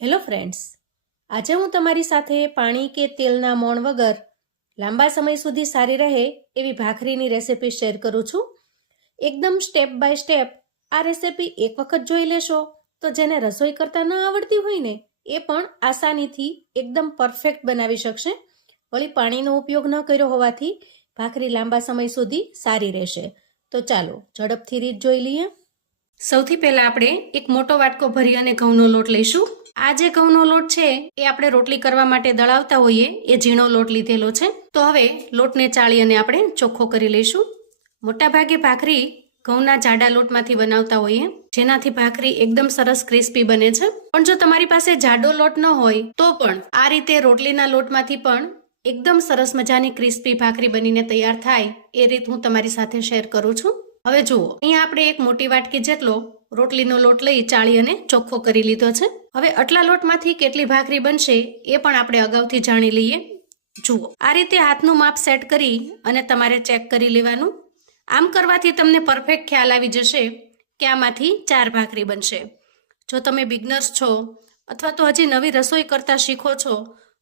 Hello friends, આજે હું તમારી સાથે પાણી કે તેલના મોણ વગર લાંબા સમય સુધી સારી રહે એવી ભાખરીની રેસિપી શેર કરું છું. એકદમ સ્ટેપ બાય સ્ટેપ આ રેસિપી એક વખત જોઈ લેશો તો જેને રસોઈ કરતા ન આવડતી હોય ને એ પણ આસાનીથી એકદમ પરફેક્ટ બનાવી શકશે. વળી પાણીનો ઉપયોગ ન કર્યો હોવાથી ભાખરી લાંબા સમય સુધી સારી રહેશે. તો ચાલો ઝડપથી રીત જોઈ લઈએ. સૌથી પહેલા આપણે એક મોટો વાટકો ભરી અને ઘઉંનો લોટ લઈશું. આ જે ઘઉંનો લોટ છે એ આપણે રોટલી કરવા માટે દળાવતા હોઈએ એ ઝીણો લોટ લીધેલો છે. તો હવે લોટને ચાળી અને આપણે ચોખ્ખો કરી લઈશું. મોટાભાગે ભાખરી ઘઉંના જાડા લોટમાંથી બનાવતા હોઈએ જેનાથી ભાખરી એકદમ સરસ ક્રિસ્પી બને છે. પણ જો તમારી પાસે જાડો લોટ ન હોય તો પણ આ રીતે રોટલીના લોટમાંથી પણ એકદમ સરસ મજાની ક્રિસ્પી ભાખરી બનીને તૈયાર થાય એ રીત હું તમારી સાથે શેર કરું છું. હવે જુઓ, અહીંયા આપણે એક મોટી વાટકી જેટલો રોટલીનો લોટ લઈ ચાળી અને ચોખ્ખો કરી લીધો છે. હવે આટલા લોટમાંથી કેટલી ભાખરી બનશે એ પણ આપણે અગાઉથી જાણી લઈએ. જુઓ, આ રીતે હાથનું માપ સેટ કરી અને તમારે ચેક કરી લેવાનું. આમ કરવાથી તમને પરફેક્ટ ખ્યાલ આવી જશે કે આમાંથી 4 ભાખરી બનશે. જો તમે બિગનર્સ છો અથવા તો હજી નવી રસોઈ કરતા શીખો છો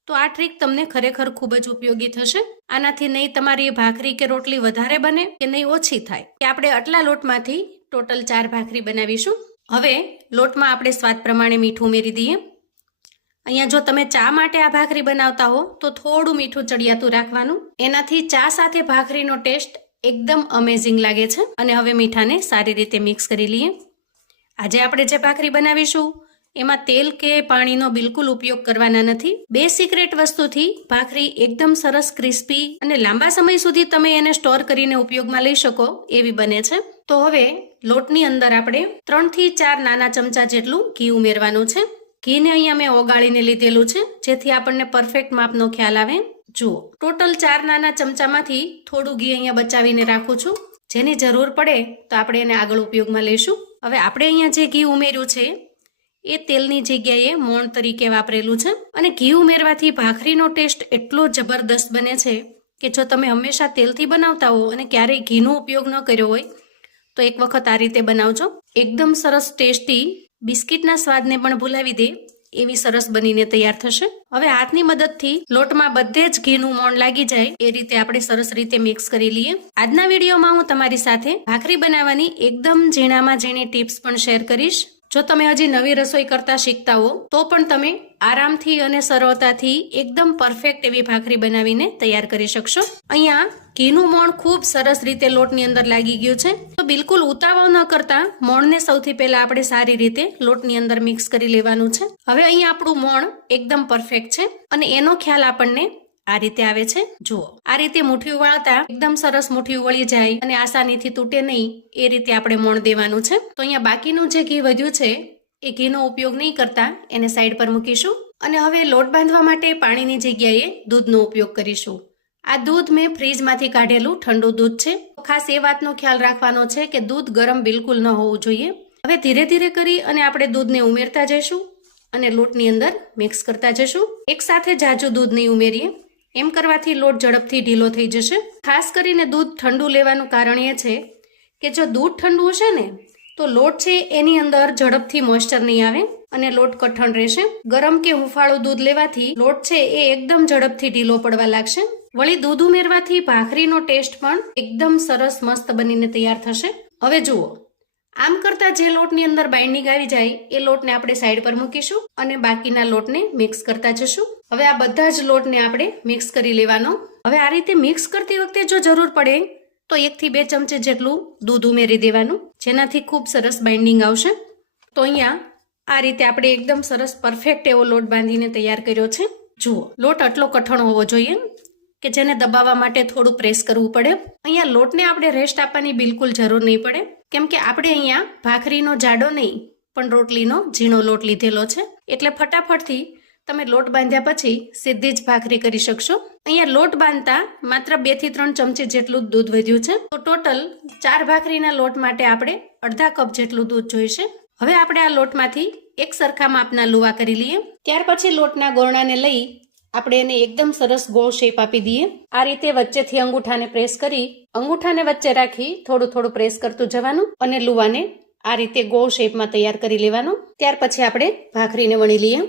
તો આ ટ્રીક તમને ખરેખર ખૂબ જ ઉપયોગી થશે. આનાથી નહીં તમારી ભાખરી કે રોટલી વધારે બને કે નહીં ઓછી થાય. કે આપણે આટલા લોટમાંથી ટોટલ 4 ભાખરી બનાવીશું. હવે લોટમાં આપણે સ્વાદ પ્રમાણે મીઠું ઉમેરી દઈએ. અહીંયા જો તમે ચા માટે આ ભાખરી બનાવતા હો તો થોડું મીઠું ચડિયાતું રાખવાનું. એનાથી ચા સાથે ભાખરીનો ટેસ્ટ એકદમ અમેઝિંગ લાગે છે. અને હવે મીઠાને સારી રીતે મિક્સ કરી લઈએ. આજે આપણે જે ભાખરી બનાવીશું એમાં તેલ કે પાણીનો બિલકુલ ઉપયોગ કરવાના નથી. 2 સિક્રેટ વસ્તુથી ભાખરી એકદમ સરસ ક્રિસ્પી અને લાંબા સમય સુધી તમે એને સ્ટોર કરીને ઉપયોગમાં લઈ શકો એવી બને છે. તો હવે લોટની અંદર આપણે 3 થી 4 નાના ચમચા જેટલું ઘી ઉમેરવાનું છે. ઘીને અહીંયા મેં ઓગાળીને લીધેલું છે જેથી આપણને પરફેક્ટ માપનો ખ્યાલ આવે. જુઓ, ટોટલ 4 નાના ચમચામાંથી થોડું ઘી અહીંયા બચાવીને રાખું છું. જેની જરૂર પડે તો આપણે એને આગળ ઉપયોગમાં લઈશું. હવે આપણે અહીંયા જે ઘી ઉમેર્યું છે એ તેલની જગ્યાએ મોણ તરીકે વાપરેલું છે. અને ઘી ઉમેરવાથી ભાખરીનો ટેસ્ટ એટલો જબરદસ્ત બને છે કે જો તમે હંમેશા તેલથી બનાવતા હો અને ક્યારેય ઘીનો ઉપયોગ ન કર્યો હોય તો એક વખત આ રીતે બનાવજો. એકદમ સરસ ટેસ્ટી, બિસ્કિટના સ્વાદને પણ ભૂલાવી દે એવી સરસ બનીને તૈયાર થશે. હવે હાથની મદદથી લોટમાં બધે જ ઘીનું મોણ લાગી જાય એ રીતે આપણે સરસ રીતે મિક્સ કરી લઈએ. આજના વિડીયોમાં હું તમારી સાથે ભાખરી બનાવવાની એકદમ ઝીણામાં ઝીણી ટિપ્સ પણ શેર કરીશ. જો તમે હજી નવી રસોઈ કરતા શીખતા હો તો પણ તમે આરામથી અને સરળતાથી એકદમ પરફેક્ટ એવી ભાખરી બનાવીને તૈયાર કરી શકશો. અહીંયા ઘીનું મોણ ખૂબ સરસ રીતે લોટની અંદર લાગી ગયું છે. તો બિલકુલ ઉતાવળ ન કરતા મોણને સૌથી પહેલા આપણે સારી રીતે લોટની અંદર મિક્સ કરી લેવાનું છે. હવે અહીંયા આપણું મોણ એકદમ પરફેક્ટ છે અને એનો ખ્યાલ આપણને આ રીતે આવે છે. જુઓ, આ રીતે મુઠ્ઠીઓ વાળતા એકદમ સરસ મુઠ્ઠીઓ વળી જાય અને આસાનીથી તૂટે નહીં એ રીતે આપણે મોણ દેવાનું છે. તો અહીંયા બાકીનું જે ઘી વધ્યું છે એ ઘીનો ઉપયોગ નહીં કરતા એને સાઈડ પર મૂકીશું. અને હવે લોટ બાંધવા માટે પાણીની જગ્યાએ દૂધનો ઉપયોગ કરીશું. આ દૂધ મેં ફ્રીજમાંથી કાઢેલું ઠંડુ દૂધ છે. ખાસ એ વાતનો ખ્યાલ રાખવાનો છે કે દૂધ ગરમ બિલકુલ ન હોવું જોઈએ. હવે ધીરે ધીરે કરી અને આપણે દૂધને ઉમેરતા જઈશું અને લોટની અંદર મિક્સ કરતા જઈશું. એકસાથે જાજુ દૂધ નહીં ઉમેરીએ, એમ કરવાથી લોટ ઝડપથી ઢીલો થઈ જશે. ખાસ કરીને દૂધ ઠંડુ લેવાનું કારણ એ છે કે જો દૂધ ઠંડુ હશે ને તો લોટ છે એની અંદર ઝડપથી મોઇસ્ચર નહીં આવે અને લોટ કઠણ રહેશે. ગરમ કે હુંફાળું દૂધ લેવાથી લોટ છે એ એકદમ ઝડપથી ઢીલો પડવા લાગશે. વળી દૂધ ઉમેરવાથી ભાખરીનો ટેસ્ટ પણ એકદમ સરસ મસ્ત બનીને તૈયાર થશે. હવે જુઓ, આમ કરતા જે લોટની અંદર બાઇન્ડિંગ આવી જાય એ લોટને આપણે સાઈડ પર મૂકીશું અને બાકીના લોટને મિક્સ કરતા જશું. હવે આ બધા જ લોટને આપણે મિક્સ કરી લેવાનો. હવે આ રીતે મિક્સ કરતી વખતે જો જરૂર પડે તો 1 થી 2 ચમચી જેટલું દૂધ ઉમેરી દેવાનું જેનાથી ખૂબ સરસ બાઇન્ડિંગ આવશે. તો અહીંયા આ રીતે આપણે એકદમ સરસ પરફેક્ટ એવો લોટ બાંધીને તૈયાર કર્યો છે. જુઓ, લોટ આટલો કઠણ હોવો જોઈએ કે જેને દબાવવા માટે થોડું પ્રેસ કરવું પડે. અહીંયા લોટને આપણે રેસ્ટ આપવાની બિલકુલ જરૂર નહીં પડે કેમ કે આપણે અહીંયા ભાખરીનો જાડો નહીં પણ રોટલીનો ઝીણો લોટ લીધેલો છે. એટલે ફટાફટથી તમે લોટ બાંધ્યા પછી સીધી જ ભાખરી કરી શકશો. અહીંયા લોટ બાંધતા માત્ર 2 થી 3 ચમચી જેટલું દૂધ વધ્યું છે. તો ટોટલ 4 ભાખરીના લોટ માટે આપણે અડધા કપ જેટલું દૂધ જોઈશે. હવે આપણે આ લોટમાંથી એક સરખા માપના લુવા કરી લઈએ. ત્યાર પછી લોટના ગોળણાને લઈ આપણે એને એકદમ સરસ ગોળ શેપ આપી દઈએ. આ રીતે વચ્ચેથી અંગૂઠાને પ્રેસ કરી અંગૂઠાને વચ્ચે રાખી થોડું થોડું પ્રેસ કરતું જવાનું અને લુવાને આ રીતે ગોળ શેપમાં તૈયાર કરી લેવાનું. ત્યાર પછી આપણે ભાખરીને વણી લઈએ.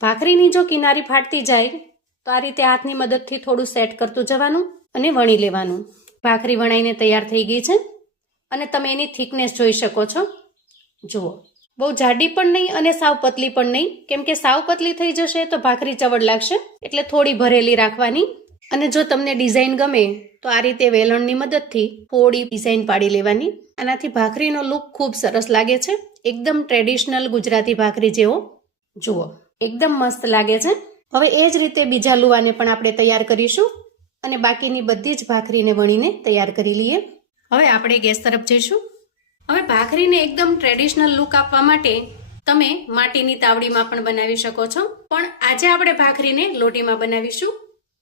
ભાખરીની જો કિનારી ફાટતી જાય તો આ રીતે હાથની મદદથી થોડું સેટ કરતું જવાનું અને વણી લેવાનું. ભાખરી વણાઈને તૈયાર થઈ ગઈ છે અને તમે એની થિકનેસ જોઈ શકો છો. જુઓ, બહુ જાડી પણ નહીં અને સાવ પતલી પણ નહીં, કેમ કે સાવ પતલી થઈ જશે તો ભાખરી ચવડ લાગશે, એટલે થોડી ભરેલી રાખવાની. અને જો તમને ડિઝાઇન ગમે તો આ રીતે વેલણની મદદથી થોડી ડિઝાઇન પાડી લેવાની. આનાથી ભાખરીનો લુક ખૂબ સરસ લાગે છે, એકદમ ટ્રેડિશનલ ગુજરાતી ભાખરી જેવો. જુઓ, એકદમ મસ્ત લાગે છે. હવે એ જ રીતે બીજા લુવાને પણ આપણે તૈયાર કરીશું અને બાકીની બધી જ ભાખરીને વણીને તૈયાર કરી લઈએ. હવે આપણે ગેસ તરફ જઈશું. હવે ભાખરીને એકદમ ટ્રેડિશનલ લુક આપવા માટે તમે માટીની તાવડીમાં પણ બનાવી શકો છો, પણ આજે આપણે ભાખરીને લોટીમાં બનાવીશું,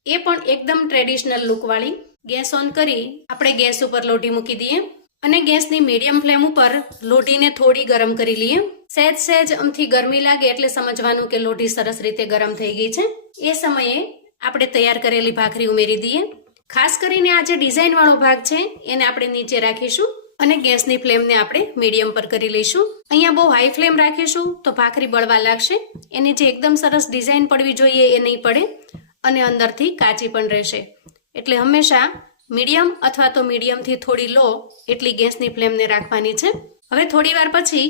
એ પણ એકદમ ટ્રેડિશનલ લુકવાળી. ગેસ ઓન કરી આપણે ગેસ ઉપર લોટી મૂકી દઈએ અને ગેસની મીડિયમ ફ્લેમ ઉપર લોટીને થોડી ગરમ કરી લઈએ. સહેજ અમથી ગરમી લાગે એટલે સમજવાનું કે લોટી સરસ રીતે ગરમ થઈ ગઈ છે. એ સમયે આપણે તૈયાર કરેલી ભાખરી ઉમેરી દઈએ. ખાસ કરીને આ જે ડિઝાઇન વાળો ભાગ છે એને આપણે નીચે રાખીશું અને ગેસની ફ્લેમને આપણે મીડિયમ પર કરી લઈશું. અહીંયા બહુ હાઈ ફ્લેમ રાખીશું તો ભાખરી બળવા લાગશે. એની જે એકદમ સરસ ડિઝાઇન પડવી જોઈએ એ નહીં પડે અને અંદરથી કાચી પણ રહેશે. એટલે હંમેશા મીડિયમ અથવા તો મીડિયમથી થોડી લો એટલી ગેસની ફ્લેમને રાખવાની છે. હવે થોડી વાર પછી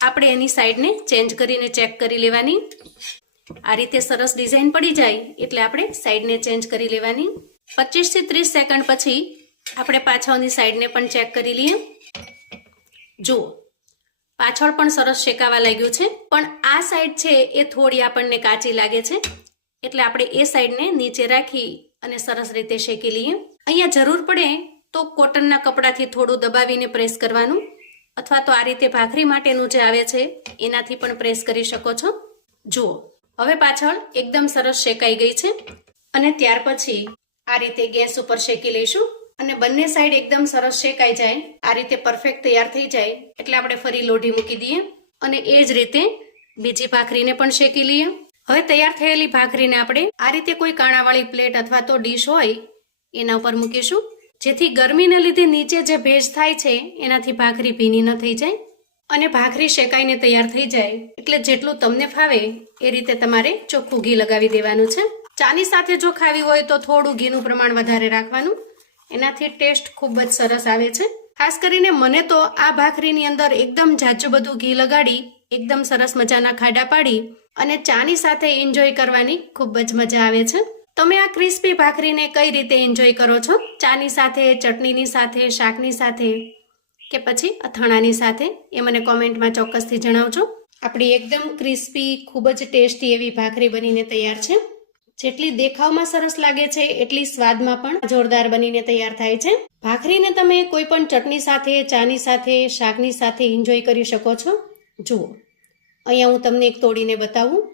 આપણે એની સાઈડને ચેન્જ કરીને ચેક કરી લેવાની. આ રીતે સરસ ડિઝાઇન પડી જાય એટલે આપણે સાઈડને ચેન્જ કરી લેવાની. 25 થી 30 સેકન્ડ પછી આપણે પાછળની સાઈડને પણ ચેક કરી લઈએ. જુઓ, પાછળ પણ સરસ શેકાવા લાગ્યું છે, પણ આ સાઈડ છે એ થોડી આપણને કાચી લાગે છે, એટલે આપણે એ સાઈડને નીચે રાખી અને સરસ રીતે શેકી લઈએ. અહીંયા જરૂર પડે તો કોટનના કપડાથી થોડું દબાવીને પ્રેસ કરવાનું, અથવા તો આ રીતે ભાખરી માટેનું જે આવે છે એનાથી પણ પ્રેસ કરી શકો છો. જુઓ, હવે પાછળ એકદમ સરસ શેકાઈ ગઈ છે અને ત્યાર પછી આ રીતે ગેસ ઉપર શેકી લઈશું અને બંને સાઈડ એકદમ સરસ શેકાઈ જાય, આ રીતે પરફેક્ટ તૈયાર થઈ જાય એટલે આપણે ફરી લોઢી મૂકી દઈએ અને એ જ રીતે બીજી ભાખરીને પણ શેકી લઈએ. હવે તૈયાર થયેલી ભાખરીને આપણે આ રીતે કોઈ કાણાવાળી પ્લેટ અથવા તો ડીશ હોય એના ઉપર મૂકીશું, જેથી ગરમીને લીધે નીચે જે ભેજ થાય છે એનાથી ભાખરી ભીની ન થઈ જાય અને ભાખરી શેકાઈને તૈયાર થઈ જાય. એટલે જેટલું તમને ફાવે એ રીતે તમારે ચોખ્ખું ઘી લગાવી દેવાનું છે. ચાની સાથે જો ખાવી હોય તો થોડું ઘીનું પ્રમાણ વધારે રાખવાનું, એનાથી ટેસ્ટ ખૂબ જ સરસ આવે છે. ખાસ કરીને મને તો આ ભાખરીની અંદર એકદમ જાજુ બધું ઘી લગાડી એકદમ સરસ મજાના ખાડા પાડી અને ચાની સાથે એન્જોય કરવાની ખૂબ જ મજા આવે છે. તમે આ ક્રિસ્પી ભાખરીને કઈ રીતે એન્જોય કરો છો? ચાની સાથે, ચટણીની સાથે, શાકની સાથે કે પછી અથાણાની સાથે? એ મને કોમેન્ટમાં ચોક્કસથી જણાવજો. આપણી એકદમ ક્રિસ્પી ખૂબ જ ટેસ્ટી એવી ભાખરી બનીને તૈયાર છે. જેટલી દેખાવમાં સરસ લાગે છે એટલી સ્વાદમાં પણ જોરદાર બનીને તૈયાર થાય છે. ભાખરીને તમે કોઈ પણ ચટણી સાથે, ચાની સાથે, શાકની સાથે એન્જોય કરી શકો છો. જુઓ, અહીંયા હું તમને એક તોડીને બતાવું.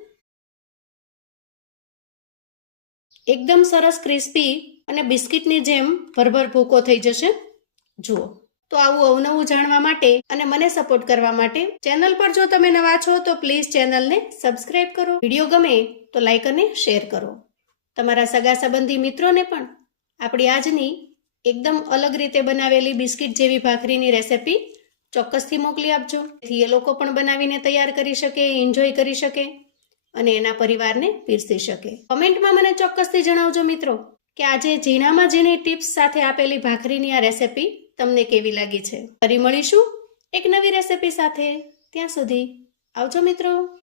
એકદમ સરસ ક્રિસ્પી અને બિસ્કિટની જેમ ભરભર ભૂકો થઈ જશે. જુઓ, તો આવું અવનવું જાણવા માટે અને મને સપોર્ટ કરવા માટે ચેનલ પર જો તમે નવા છો તો પ્લીઝ ચેનલને સબસ્ક્રાઇબ કરો. વિડીયો ગમે તો લાઈક અને શેર કરો. તમારા સગા સંબંધી મિત્રોને પણ આપણી આજની એકદમ અલગ રીતે બનાવેલી બિસ્કિટ જેવી ભાખરીની રેસિપી ચોક્કસથી મોકલી આપજો, જેથી એ લોકો પણ બનાવીને તૈયાર કરી શકે, એન્જોય કરી શકે અને એના પરિવારને પીરસી શકે. કમેન્ટમાં મને ચોક્કસથી જણાવજો મિત્રો કે આજે ઝીણામાં ઝીણી ટિપ્સ સાથે આપેલી ભાખરીની આ રેસિપી તમને કેવી લાગી છે. ફરી મળીશું એક નવી રેસિપી સાથે. ત્યાં સુધી આવજો મિત્રો.